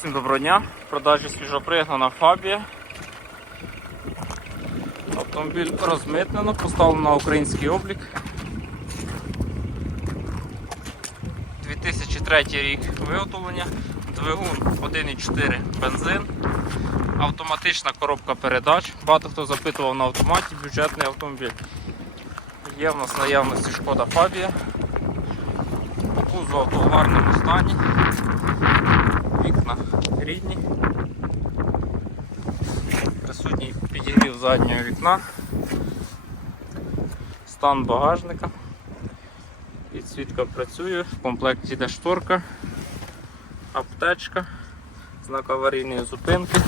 Всім доброго дня. В продажі свіжопригнана Фабія. Автомобіль розмитнено, поставлено на український облік. 2003 рік виготовлення, двигун 1,4 бензин, автоматична коробка передач. Багато хто запитував на автоматі бюджетний автомобіль. Є в нас наявності шкода Фабія. Кузов авто в гарному стані. Вікна рідні. Присутній підігрів заднього вікна. Стан багажника. Підсвітка працює, в комплекті йде шторка, аптечка, знак аварійної зупинки,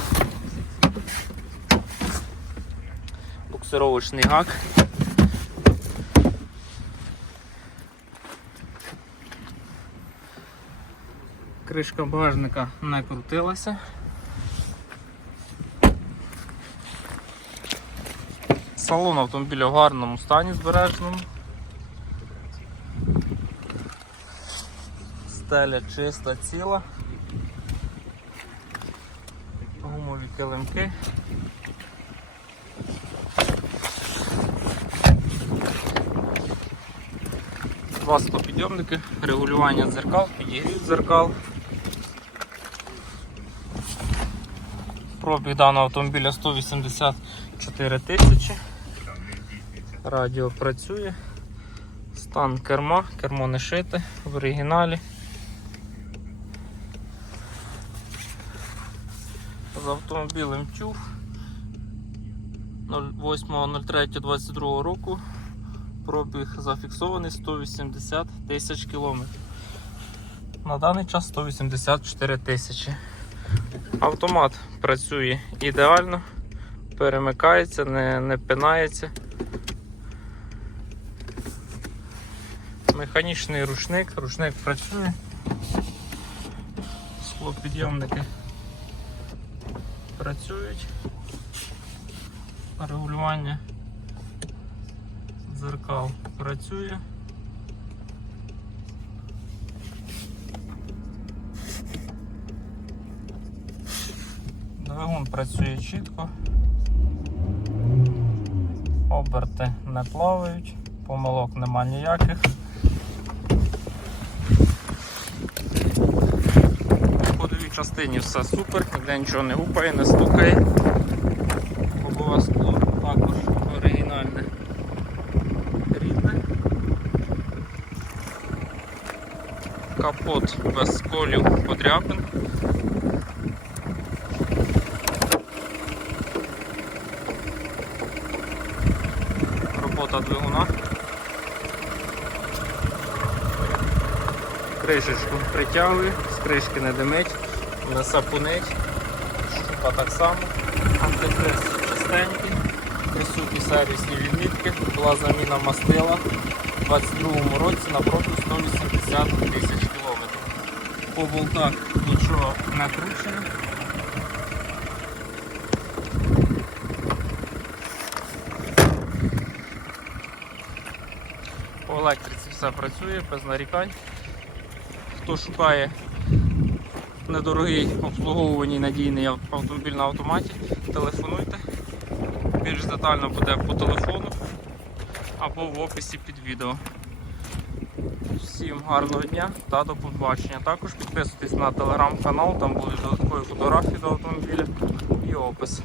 буксировочний гак. Кришка багажника не крутилася. Салон автомобіля в гарному стані збереженому. Стеля чиста, ціла. Гумові килимки. Два склопідйомники, регулювання дзеркал, підігрів дзеркал. Пробіг даного автомобіля 184 тисячі. Радіо працює. Стан керма, кермо не шите в оригіналі. З автомобілем тюф 08.03.22 року. Пробіг зафіксований 180 тисяч кілометрів. На даний час 184 тисячі. Автомат працює ідеально, перемикається, не, не пинається. Механічний рушник, рушник працює. Склопідйомники працюють. Регулювання дзеркал працює. Двигун працює чітко. Оберти не плавають, помилок нема ніяких. В ходовій частині все супер, ніде нічого не гупає, не стукає. Лобове скло також оригінальне рідне. Капот без сколів подряпин. Робота двигуна. Кришечку притягує, з кришки не димить, не сапунить. Щупа так само. Антифриз чистенький, присутні сервісні відмітки, була заміна мастила у 22 році на пробіг 180 тисяч кілометрів. По болтах нічого не кручено. По електриці все працює, без нарікань. Хто шукає недорогий обслуговуваний надійний автомобіль на автоматі, телефонуйте. Більш детально буде по телефону або в описі під відео. Всім гарного дня та до побачення. Також підписуйтесь на телеграм-канал, там будуть додаткові фотографії до автомобіля і опис.